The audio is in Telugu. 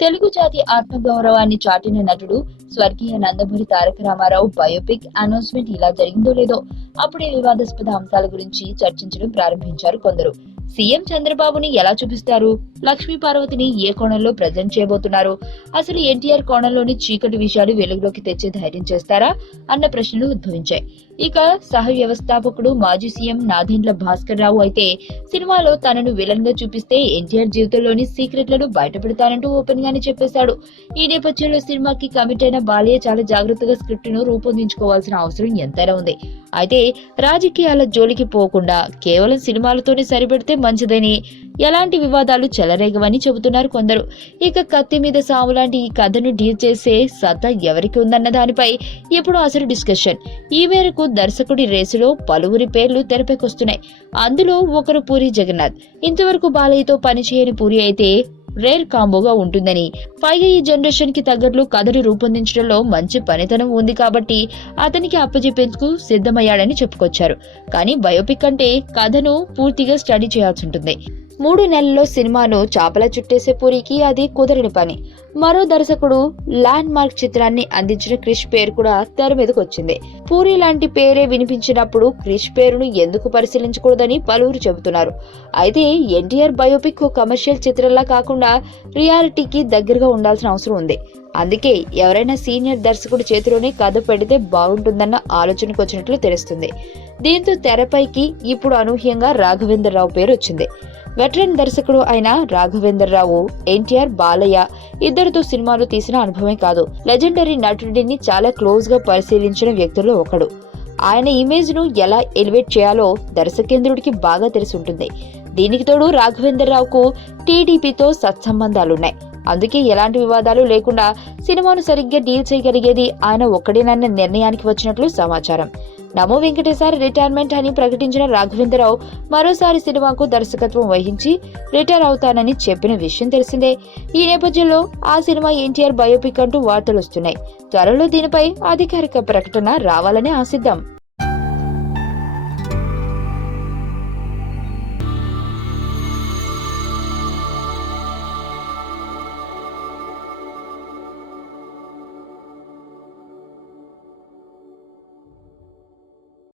తెలుగు జాతి ఆత్మగౌరవాన్ని చాటిన నటుడు స్వర్గీయ నందమూరి తారక రామారావు బయోపిక్ అనౌన్స్మెంట్ ఇలా జరిగిందో లేదో అప్పుడే వివాదాస్పద అంశాల గురించి చర్చించడం ప్రారంభించారు కొందరు. సీఎం చంద్రబాబుని ఎలా చూపిస్తారు, లక్ష్మీ పార్వతిని ఏ కోణంలో ప్రజెంట్ చేయబోతున్నారు, అసలు ఎన్టీఆర్ కోణంలోని చీకటి విషయాలు వెలుగులోకి తెచ్చే ధైర్యం చేస్తారా అన్న ప్రశ్నలు ఉద్భవించాయి. ఇక సహ వ్యవస్థాపకుడు మాజీ సీఎం నాదెండ్ల భాస్కర్ రావు అయితే సినిమాలో తనను విలన్ గా చూపిస్తే ఎన్టీఆర్ జీవితంలోని సీక్రెట్లను బయటపెడతానంటూ ఓపెన్ గానే చెప్పేశాడు. ఈ నేపథ్యంలో సినిమాకి కమిట్ అయిన బాలయ్య చాలా జాగ్రత్తగా స్క్రిప్ట్ ను రూపొందించుకోవాల్సిన అవసరం ఎంతైనా ఉంది. అయితే రాజకీయాల జోలికి పోకుండా కేవలం సినిమాలతోనే సరిపెడితే మంచిదని, ఎలాంటి వివాదాలు చెలరేగవని చెబుతున్నారు కొందరు. ఇక కత్తి మీద సాము లాంటి ఈ కథను డీల్ చేసే సత్తా ఎవరికి ఉందన్న దానిపై ఇప్పుడు అసలు డిస్కషన్. ఈ మేరకు దర్శకుడి రేసులో పలువురి పేర్లు తెరపైకొస్తున్నాయి. అందులో ఒకరు పూరి జగన్నాథ్. ఇంతవరకు బాలయ్యతో పనిచేయని పూరి అయితే రేర్ కాంబోగా ఉంటుందని, పైగా ఈ జనరేషన్ కి తగ్గట్లు కథను రూపొందించడంలో మంచి పనితనం ఉంది కాబట్టి అతనికి అప్పచెప్పేందుకు సిద్ధమయ్యాడని చెప్పుకొచ్చారు. కానీ బయోపిక్ అంటే కథను పూర్తిగా స్టడీ చేయాల్సి ఉంటుంది. 3 నెలల్లో సినిమాను చాపలా చుట్టేసే పూరికి అది కుదరని పని. మరో దర్శకుడు ల్యాండ్ మార్క్ చిత్రాన్ని అందించిన క్రిష్ పేరు కూడా తెర మీదకు వచ్చింది. పూరి లాంటి పేరే వినిపించినప్పుడు క్రిష్ పేరును ఎందుకు పరిశీలించకూడదని పలువురు చెబుతున్నారు. అయితే ఎన్టీఆర్ బయోపిక్ కమర్షియల్ చిత్రంలా కాకుండా రియాలిటీకి దగ్గరగా ఉండాల్సిన అవసరం ఉంది. అందుకే ఎవరైనా సీనియర్ దర్శకుడి చేతిలోనే కథ పెడితే బాగుంటుందన్న ఆలోచనకు వచ్చినట్లు తెలుస్తుంది. దీంతో తెరపైకి ఇప్పుడు అనూహ్యంగా రాఘవేంద్ర రావు పేరు వచ్చింది. వెటరన్ దర్శకుడు అయిన రాఘవేంద్ర రావు ఎన్టీఆర్, బాలయ్య ఇద్దరితో సినిమాలు తీసిన అనుభవమే కాదు, లెజెండరీ నటుడిని చాలా క్లోజ్ గా పరిశీలించిన వ్యక్తుల్లో ఒకడు. ఆయన ఇమేజ్ ను ఎలా ఎలివేట్ చేయాలో దర్శకేంద్రుడికి బాగా తెలిసి ఉంటుంది. దీనికి తోడు రాఘవేంద్ర రావుకు టీడీపీతో సత్సంబంధాలున్నాయి. అందుకే ఎలాంటి వివాదాలు లేకుండా సినిమాను సరిగ్గా డీల్ చేయగలిగేది ఆయన ఒక్కడేనన్న నిర్ణయానికి వచ్చినట్లు సమాచారం. నమో వెంకటేశ్వర రిటైర్మెంట్ అని ప్రకటించిన రాఘవేంద్రరావు మరోసారి సినిమాకు దర్శకత్వం వహించి రిటైర్ అవుతానని చెప్పిన విషయం తెలిసిందే. ఈ నేపథ్యంలో ఆ సినిమా ఎన్టీఆర్ బయోపిక్ అంటూ వార్తలు వస్తున్నాయి. త్వరలో దీనిపై అధికారిక ప్రకటన రావాలని ఆశిద్దాం.